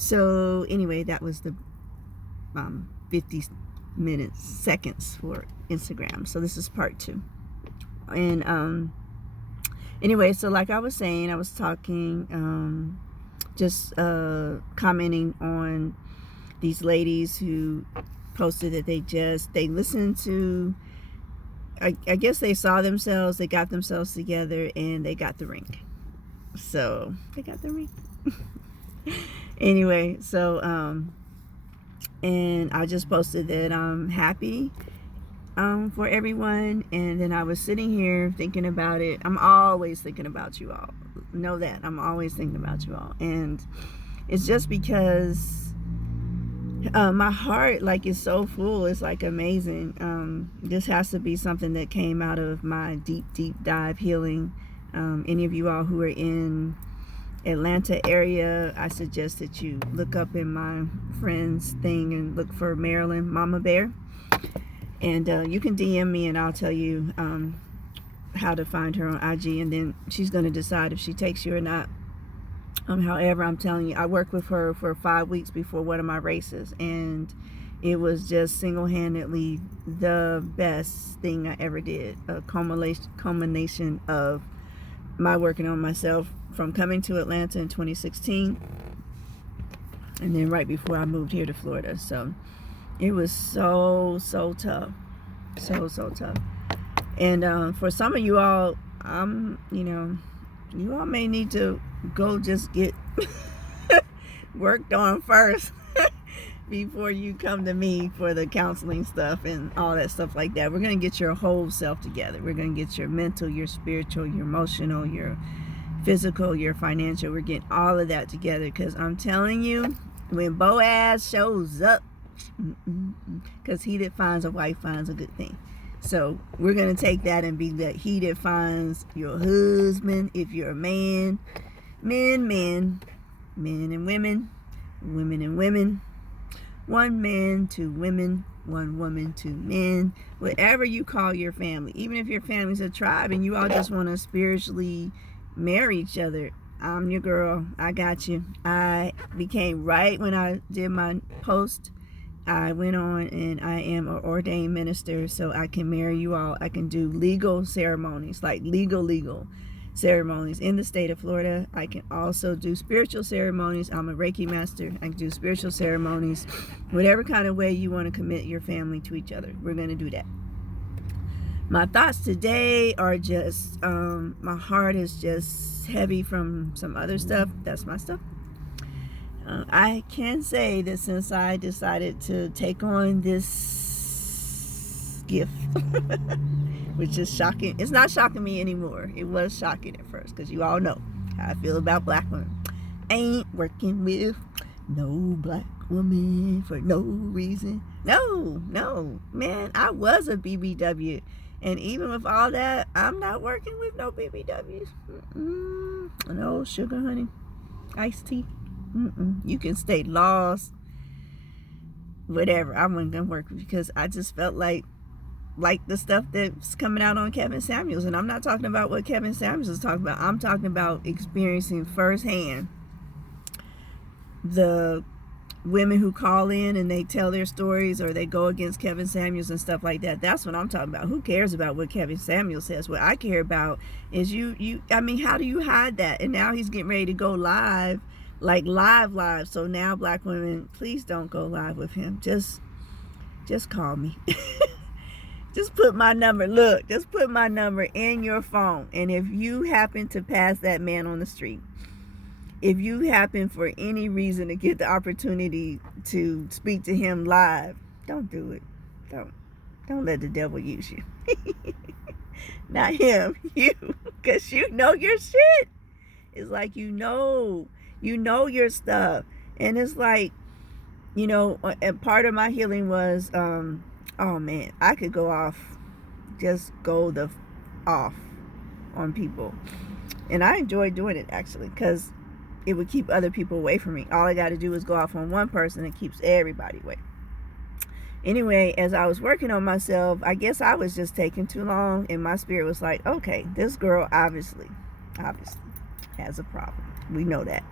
So anyway, that was the 50 seconds for Instagram. So this is part 2. And anyway, so like I was saying, I was talking, just commenting on these ladies who posted that they listened to, I guess they saw themselves, they got themselves together, and they got the ring. So they got the ring. Anyway, so and I just posted that I'm happy for everyone. And then I was sitting here thinking about it. I'm always thinking about you all. Know that. I'm always thinking about you all. And it's just because my heart is so full. It's amazing. This has to be something that came out of my deep dive healing. Any of you all who are in Atlanta area, I suggest that you look up in my friends thing and look for Marilyn Mama Bear, and you can DM me and I'll tell you how to find her on IG, and then she's going to decide if she takes you or not. However, I'm telling you, I worked with her for 5 weeks before one of my races, and it was just single-handedly the best thing I ever did. A culmination of my working on myself from coming to Atlanta in 2016, and then right before I moved here to Florida. So it was so tough, so tough. And for some of you all, you all may need to go just get worked on first before you come to me for the counseling stuff and all that stuff like that. We're going to get your whole self together. We're going to get your mental, your spiritual, your emotional, your physical, your financial. We're getting all of that together, because I'm telling you, when Boaz shows up, because he that finds a wife finds a good thing. So we're going to take that and be that he that finds your husband. If you're a man, men and women, women and women, one man to women, one woman to men, whatever you call your family. Even if your family's a tribe and you all just want to spiritually marry each other, I'm your girl. I got you. I became, right when I did my post, I went on and I am an ordained minister, so I can marry you all. I can do legal ceremonies, like legal ceremonies in the state of Florida. I can also do spiritual ceremonies. I'm a Reiki master. I can do spiritual ceremonies. Whatever kind of way you want to commit your family to each other, we're going to do that. My thoughts today are just, my heart is just heavy from some other stuff. That's my stuff. I can say that since I decided to take on this gift, which is shocking. It's not shocking me anymore. It was shocking at first, because you all know how I feel about black women. Ain't working with no black woman for no reason. No, man, I was a BBW. And even with all that, I'm not working with no BBWs. No sugar, honey. Iced tea. You can stay lost, whatever. I wasn't gonna work, because I just felt like the stuff that's coming out on Kevin Samuels. And I'm not talking about what Kevin Samuels is talking about. I'm talking about experiencing firsthand the women who call in and they tell their stories, or they go against Kevin Samuels and stuff like that. That's what I'm talking about. Who cares about what Kevin Samuels says? What I care about is I mean, how do you hide that? And now he's getting ready to go live, like live. So now black women, please don't go live with him. Just call me. Just put my number. Look, just put my number in your phone. And if you happen to pass that man on the street, if you happen for any reason to get the opportunity to speak to him live, don't do it. Don't let the devil use you. Not him, you. Because you know your shit. It's like you know your stuff. And it's like, and part of my healing was, oh man, I could go off on people. And I enjoy doing it, actually, because it would keep other people away from me. All I got to do is go off on one person, and it keeps everybody away. Anyway, as I was working on myself, I guess I was just taking too long, and my spirit was like, okay, this girl obviously has a problem. We know that.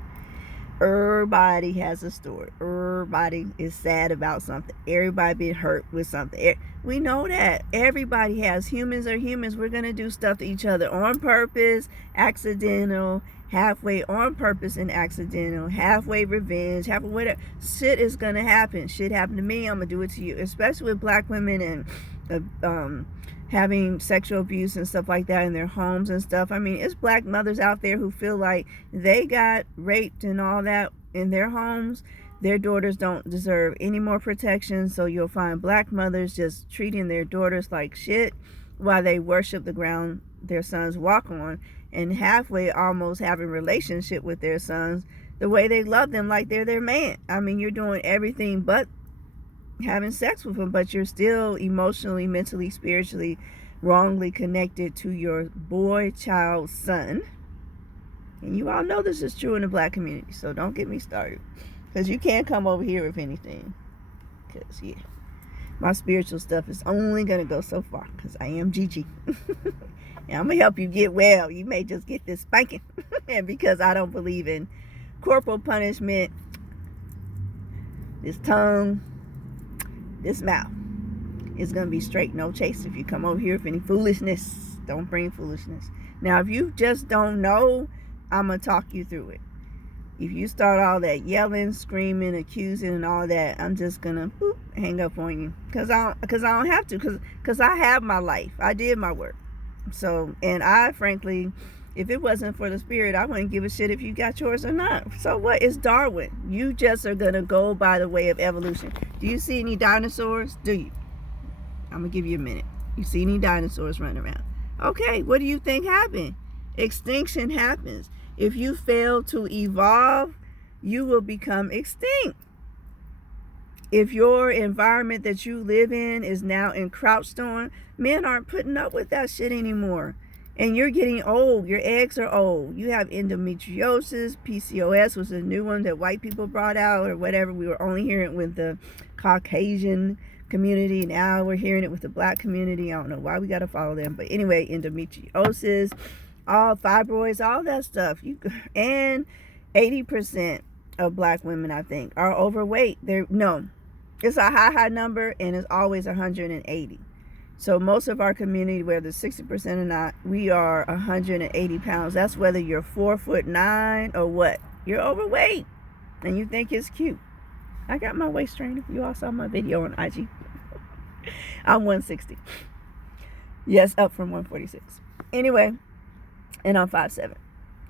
Everybody has a story. Everybody is sad about something. Everybody been hurt with something. We know that. Everybody has. Humans are humans. We're going to do stuff to each other on purpose, accidental, halfway on purpose and accidental, halfway revenge, halfway whatever. Shit is going to happen. Shit happened to me. I'm going to do it to you. Especially with black women and having sexual abuse and stuff like that in their homes and stuff. I mean, it's black mothers out there who feel like they got raped and all that in their homes. Their daughters don't deserve any more protection. So you'll find black mothers just treating their daughters like shit while they worship the ground their sons walk on, and halfway almost having a relationship with their sons the way they love them, like they're their man. I mean, you're doing everything but having sex with them, but you're still emotionally, mentally, spiritually wrongly connected to your boy child son. And you all know this is true in the black community, so don't get me started, because you can't come over here with anything, because yeah, my spiritual stuff is only going to go so far, because I am Gigi. And I'm going to help you get well. You may just get this spanking. And because I don't believe in corporal punishment, this tongue, this mouth is going to be straight, no chase. If you come over here with any foolishness, don't bring foolishness. Now, if you just don't know, I'm going to talk you through it. If you start all that yelling, screaming, accusing, and all that, I'm just going to hang up on you. Because I don't have to. Because I have my life. I did my work. So, and I, frankly, if it wasn't for the spirit, I wouldn't give a shit if you got yours or not. So what? It's Darwin. You just are going to go by the way of evolution. Do you see any dinosaurs? Do you? I'm going to give you a minute. You see any dinosaurs running around? Okay, what do you think happened? Extinction happens. If you fail to evolve, you will become extinct. If your environment that you live in is now encroached on, men aren't putting up with that shit anymore. And you're getting old. Your eggs are old. You have endometriosis, PCOS was a new one that white people brought out or whatever. We were only hearing it with the Caucasian community. Now we're hearing it with the black community. I don't know why we got to follow them. But anyway, endometriosis, all fibroids, all that stuff. And 80% of black women, I think, are overweight. It's a high number, and it's always 180. So most of our community, whether 60% or not, we are 180 pounds. That's whether you're 4'9" or what. You're overweight, and you think it's cute. I got my waist trainer. You all saw my video on IG. I'm 160. Yes, up from 146. Anyway, and I'm 5'7".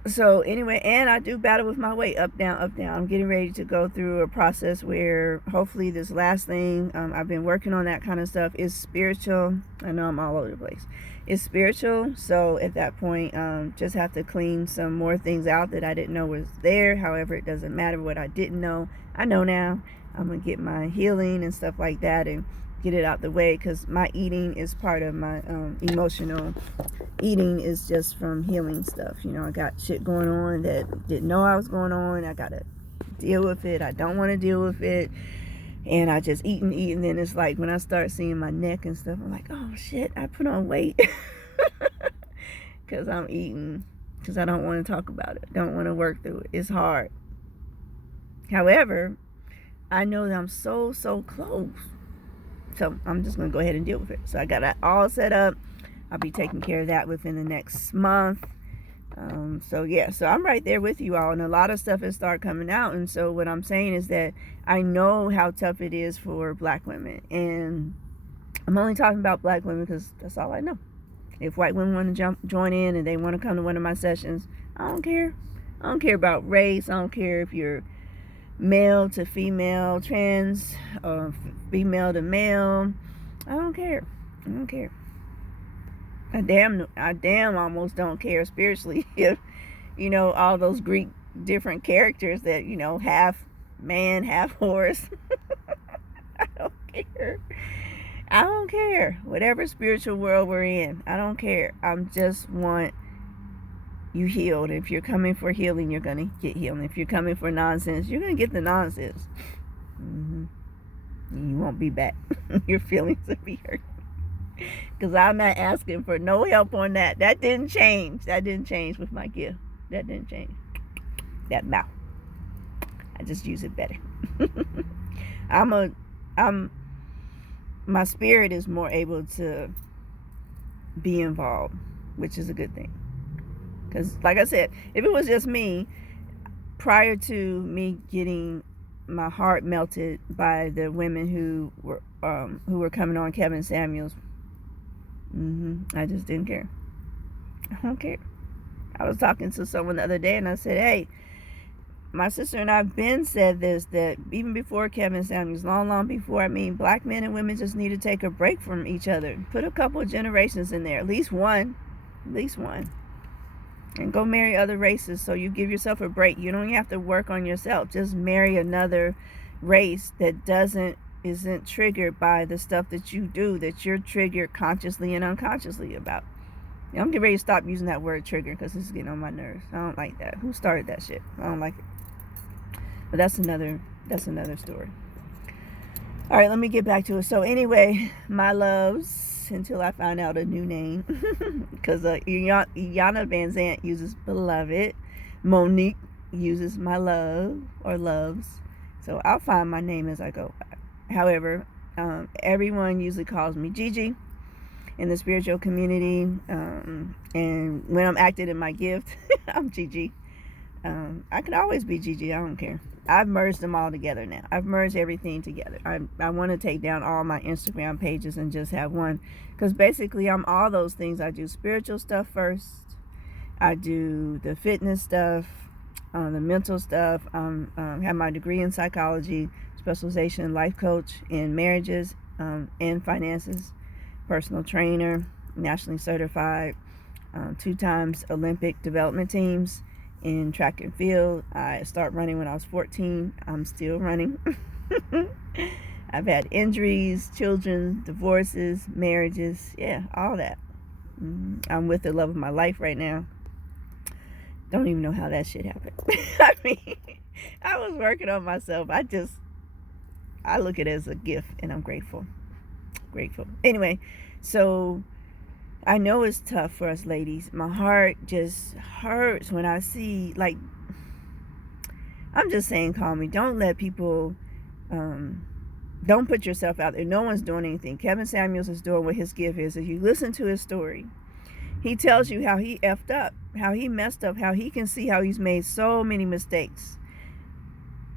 So anyway, and I do battle with my weight, up, down, up, down. I'm getting ready to go through a process where hopefully this last thing, I've been working on that kind of stuff, is spiritual. I know I'm all over the place. It's spiritual. So at that point, just have to clean some more things out that I didn't know was there. However, it doesn't matter what I didn't know. I know now. I'm going to get my healing and stuff like that and get it out the way, because my eating is part of my emotional eating, is just from healing stuff. You know, I got shit going on that didn't know I was going on. I got to deal with it. I don't want to deal with it. And I just eat and eat. And then it's like when I start seeing my neck and stuff, I'm like, oh shit, I put on weight. Because I'm eating. Because I don't want to talk about it. Don't want to work through it. It's hard. However, I know that I'm so close. So I'm just going to go ahead and deal with it. So I got that all set up. I'll be taking care of that within the next month. So yeah, so I'm right there with you all. And a lot of stuff has started coming out. And so what I'm saying is that I know how tough it is for black women. And I'm only talking about black women because that's all I know. If white women want to join in and they want to come to one of my sessions, I don't care. I don't care about race. I don't care if you're male to female, trans, or female to male. I don't care. I don't care. I damn almost don't care spiritually if, you know, all those Greek different characters that, you know, half man, half horse. I don't care. I don't care. Whatever spiritual world we're in, I don't care. I just want you healed. If you're coming for healing, you're going to get healed. If you're coming for nonsense, you're going to get the nonsense. You won't be back. Your feelings will be hurt. Because I'm not asking for no help on that. That didn't change. That didn't change with my gift. That didn't change. That mouth. I just use it better. I'm my spirit is more able to be involved, which is a good thing. Because like I said, if it was just me, prior to me getting my heart melted by the women who were coming on Kevin Samuels, I just didn't care. I don't care. I was talking to someone the other day and I said, hey, my sister and I've been said this, that even before Kevin Samuels, long before, I mean, black men and women just need to take a break from each other. Put a couple of generations in there, at least one, and go marry other races so you give yourself a break. You don't have to work on yourself. Just marry another race that isn't triggered by the stuff that you do, that you're triggered consciously and unconsciously about. I'm getting ready to stop using that word trigger because it's getting on my nerves. I don't like that. Who started that shit? I don't like it. But that's another story. All right, let me get back to it. So anyway, my loves, until I find out a new name, because Iyanla Vanzant uses beloved, Monique uses my love or loves. So I'll find my name as I go. However, everyone usually calls me Gigi in the spiritual community, and when I'm acting in my gift, I'm Gigi. I could always be Gigi. I don't care. I've merged them all together now. I've merged everything together. I want to take down all my Instagram pages and just have one, because basically I'm all those things. I do spiritual stuff first. I do the fitness stuff, the mental stuff. Have my degree in psychology, specialization in life coach, in marriages, and finances, personal trainer, nationally certified, 2 times Olympic development teams in track and field. I started running when I was 14. I'm still running. I've had injuries, children, divorces, marriages, yeah, all that. I'm with the love of my life right now. Don't even know how that shit happened. I mean, I was working on myself. I look at it as a gift, and I'm grateful. Anyway, so I know it's tough for us ladies. My heart just hurts when I see, like, I'm just saying, call me. Don't let people, don't put yourself out there. No one's doing anything. Kevin Samuels is doing what his gift is. If you listen to his story, he tells you how he effed up, how he messed up, how he can see how he's made so many mistakes.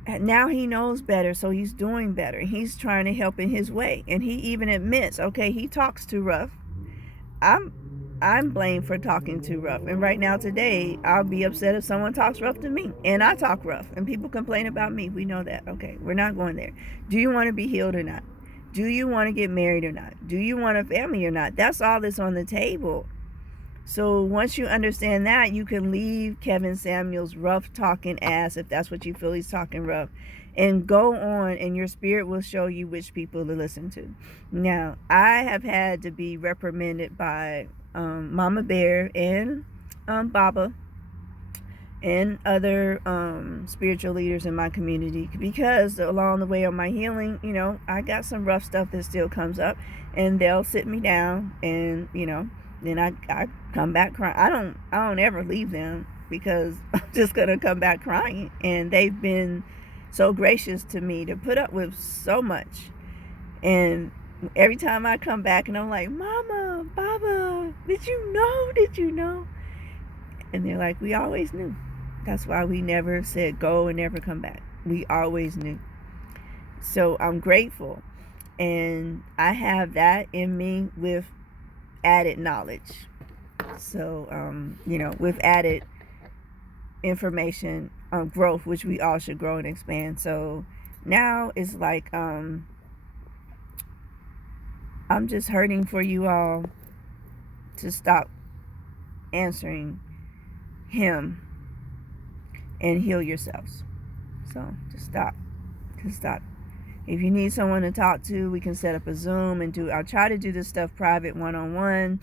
And now he knows better, so he's doing better. He's trying to help in his way. And he even admits, okay, he talks too rough. I'm blamed for talking too rough. And right now today, I'll be upset if someone talks rough to me. And I talk rough. And people complain about me. We know that. Okay, we're not going there. Do you want to be healed or not? Do you want to get married or not? Do you want a family or not? That's all that's on the table. So once you understand that, you can leave Kevin Samuels' rough talking ass, if that's what you feel he's talking rough, and go on, and your spirit will show you which people to listen to. Now, I have had to be reprimanded by Mama Bear and Baba and other spiritual leaders in my community, because along the way of my healing, you know, I got some rough stuff that still comes up, and they'll sit me down, and you know, then I come back crying. I don't ever leave them, because I'm just gonna come back crying. And they've been so gracious to me to put up with so much. And every time I come back and I'm like, Mama, Baba, did you know? Did you know? And they're like, we always knew. That's why we never said go and never come back. We always knew. So I'm grateful. And I have that in me with added knowledge. So, you know, with added information on growth, which we all should grow and expand. So now it's like, I'm just hurting for you all to stop answering him and heal yourselves. So just stop. If you need someone to talk to, we can set up a Zoom and I'll try to do this stuff private, one-on-one.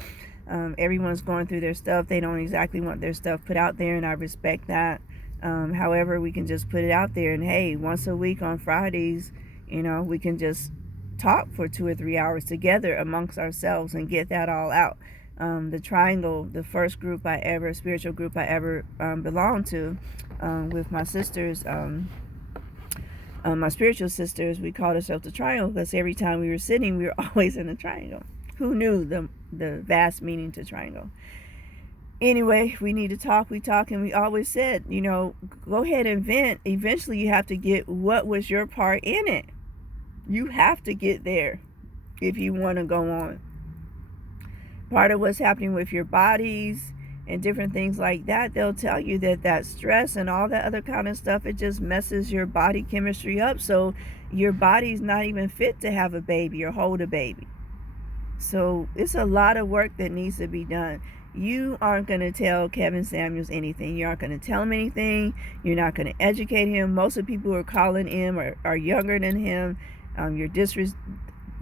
Everyone's going through their stuff. They don't exactly want their stuff put out there, and I respect that. However, we can just put it out there, and hey, once a week on Fridays, you know, we can just talk for 2 or 3 hours together amongst ourselves and get that all out. The Triangle, the first spiritual group I ever belonged to, with my sisters, My spiritual sisters, we called ourselves the triangle because every time we were sitting, we were always in a triangle. Who knew the vast meaning to triangle? Anyway, we need to talk. We talk, and we always said, go ahead and vent. Eventually, you have to get what was your part in it. You have to get there if you want to go on. Part of what's happening with your bodies and different things like that, they'll tell you that stress and all that other kind of stuff, it just messes your body chemistry up. So your body's not even fit to have a baby or hold a baby. So it's a lot of work that needs to be done. You aren't going to tell Kevin Samuels anything. You aren't going to tell him anything. You're not going to educate him. Most of the people who are calling him are younger than him.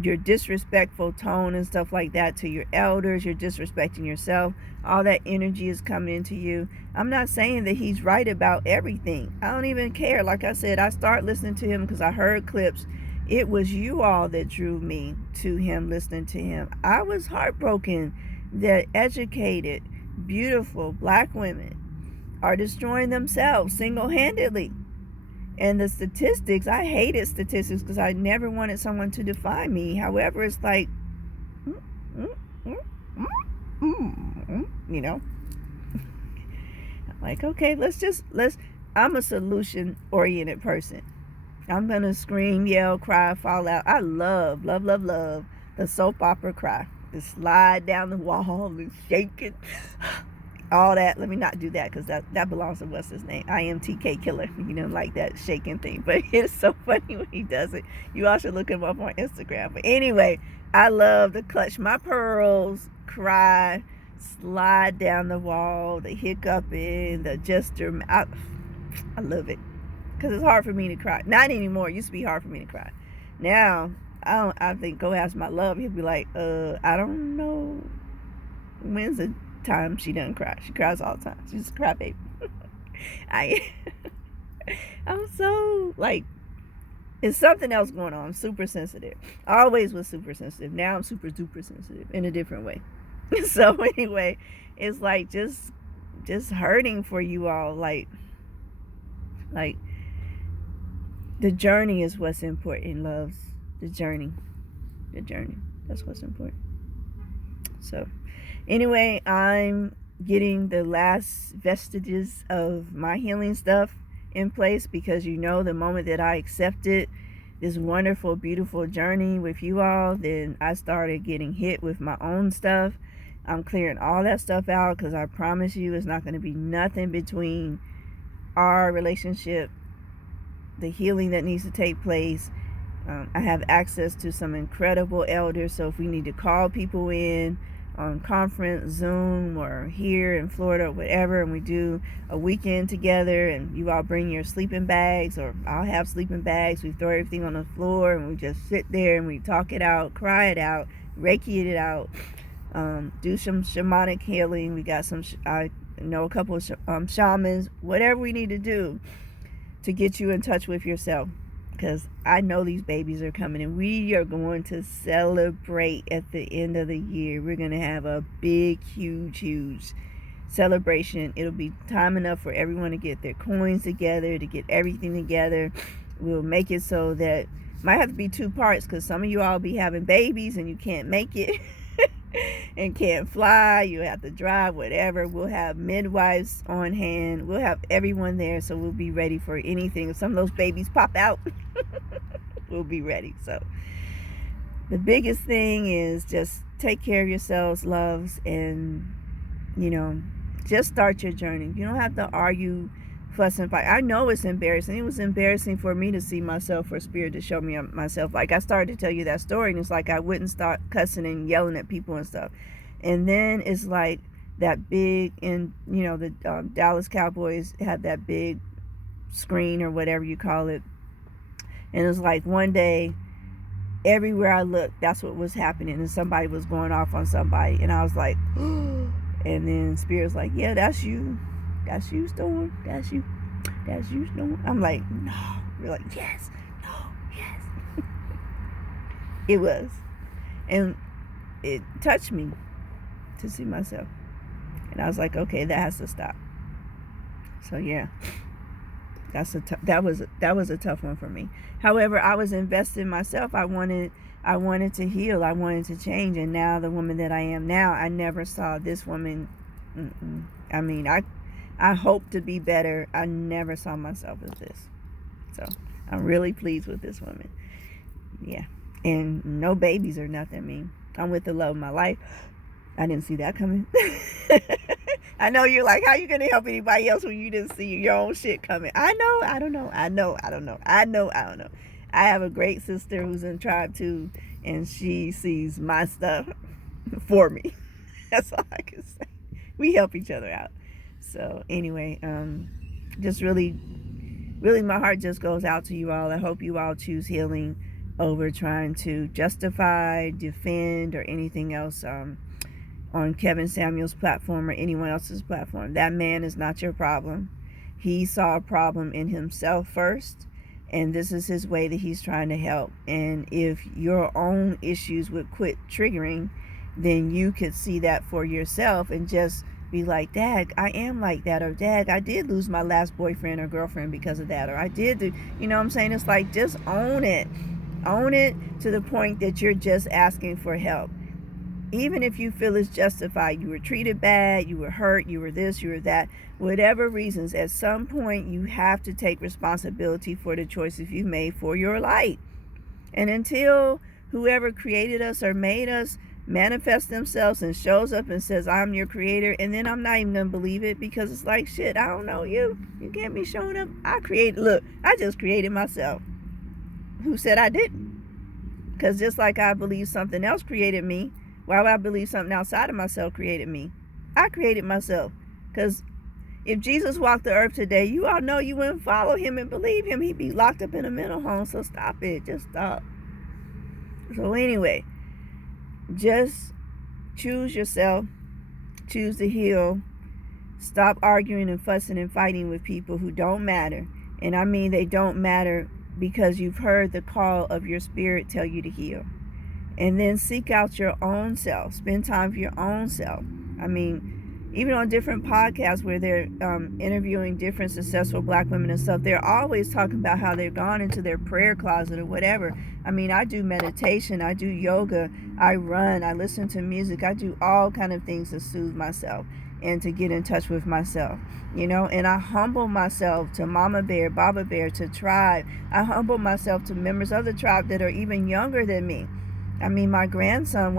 Your disrespectful tone and stuff like that to your elders, you're disrespecting yourself. All that energy is coming into you. I'm not saying that he's right about everything. I don't even care. Like I said, I started listening to him because I heard clips. It was you all that drew me to him, listening to him. I was heartbroken that educated, beautiful black women are destroying themselves single-handedly. And the statistics, I hated statistics because I never wanted someone to define me. However, it's like, I'm like, okay, I'm a solution-oriented person. I'm going to scream, yell, cry, fall out. I love the soap opera cry. The slide down the wall and shaking. All that. Let me not do that because that belongs to what's his name. I am TK Killer. You don't like that shaking thing. But it's so funny when he does it. You all should look him up on Instagram. But anyway, I love the clutch my pearls, cry, slide down the wall, the hiccuping, the gesture. I love it. Because it's hard for me to cry. Not anymore. It used to be hard for me to cry. Now, I think go ask my love. He'll be like, I don't know when's the time she doesn't cry. She cries all the time. She's a crybaby. I'm so, like, it's something else going on. I'm super sensitive. I always was super sensitive. Now I'm super duper sensitive in a different way. So anyway, it's like just hurting for you all. Like the journey is what's important, loves. The journey. That's what's important. So anyway, I'm getting the last vestiges of my healing stuff in place because the moment that I accepted this wonderful, beautiful journey with you all, then I started getting hit with my own stuff. I'm clearing all that stuff out because I promise you it's not going to be nothing between our relationship, the healing that needs to take place. I have access to some incredible elders, so if we need to call people in on conference, Zoom, or here in Florida, or whatever, and we do a weekend together, and you all bring your sleeping bags, or I'll have sleeping bags, we throw everything on the floor, and we just sit there, and we talk it out, cry it out, Reiki it out, do some shamanic healing. We got I know a couple of shamans, whatever we need to do to get you in touch with yourself. Because I know these babies are coming, and we are going to celebrate at the end of the year. We're going to have a big, huge celebration. It'll be time enough for everyone to get their coins together, to get everything together. We'll make it so that might have to be 2 parts because some of you all be having babies and you can't make it and can't fly. You have to drive, whatever. We'll have midwives on hand. We'll have everyone there, so we'll be ready for anything. If some of those babies pop out, we'll be ready. So the biggest thing is just take care of yourselves, loves, and just start your journey. You don't have to argue, fuss, and fight. I know it's embarrassing. It was embarrassing for me to see myself, for Spirit to show me myself. Like, I started to tell you that story, and it's like I wouldn't start cussing and yelling at people and stuff. And then it's like that big, the Dallas Cowboys had that big screen or whatever you call it. And it was like one day, everywhere I looked, that's what was happening. And somebody was going off on somebody. And I was like, and then Spirit was like, yeah, that's you. That's you, Storm. That's you. That's you, Storm. I'm like, no. You're like, yes. No. Yes. It was. And it touched me to see myself. And I was like, okay, that has to stop. So, yeah. That was a tough one for me. However, I was invested in myself. I wanted to heal. I wanted to change. And now the woman that I am now, I never saw this woman. I mean, I hope to be better. I never saw myself as this. So I'm really pleased with this woman. Yeah. And no babies or nothing. I mean, I'm with the love of my life. I didn't see that coming. I know you're like, how you going to help anybody else when you didn't see your own shit coming? I know. I don't know. I have a great sister who's in tribe too, and she sees my stuff for me. That's all I can say. We help each other out. So anyway, just really my heart just goes out to you all. I hope you all choose healing over trying to justify, defend, or anything else on Kevin Samuel's platform or anyone else's platform. That man is not your problem. He saw a problem in himself first, and this is his way that he's trying to help. And if your own issues would quit triggering, then you could see that for yourself and just be like, dag, I am like that, or dag, I did lose my last boyfriend or girlfriend because of that, or I did do, you know what I'm saying? It's like, just own it. Own it to the point that you're just asking for help. Even if you feel it's justified, you were treated bad, you were hurt, you were this, you were that, whatever reasons, at some point you have to take responsibility for the choices you made for your life. And until whoever created us or made us manifests themselves and shows up and says, I'm your creator, and then I'm not even gonna believe it, because it's like, shit, I don't know you can't be showing up. I just created myself. Who said I didn't? Because just like I believe something else created me, why would I believe something outside of myself created me? I created myself. Because if Jesus walked the earth today, you all know you wouldn't follow him and believe him. He'd be locked up in a mental home. So stop it. Just stop. So anyway, just choose yourself. Choose to heal. Stop arguing and fussing and fighting with people who don't matter. And I mean, they don't matter because you've heard the call of your spirit tell you to heal. And then seek out your own self. Spend time for your own self. I mean, even on different podcasts where they're interviewing different successful black women and stuff, they're always talking about how they've gone into their prayer closet or whatever. I mean, I do meditation, I do yoga, I run, I listen to music, I do all kind of things to soothe myself and to get in touch with myself, you know. And I humble myself to Mama Bear, Baba Bear, to tribe. I humble myself to members of the tribe that are even younger than me. I mean, my grandson,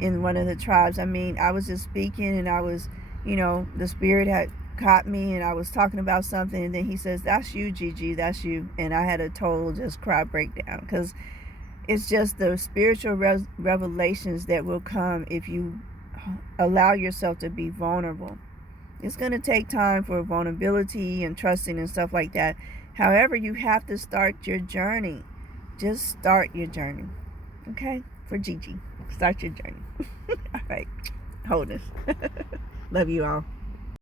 in one of the tribes, I mean, I was just speaking and I was, you know, the spirit had caught me and I was talking about something, and then he says, that's you, Gigi, that's you. And I had a total just cry breakdown, because it's just the spiritual revelations that will come if you allow yourself to be vulnerable. It's going to take time for vulnerability and trusting and stuff like that. However, you have to start your journey. Just start your journey. Okay? For Gigi. Start your journey. All right. Hold us. Love you all.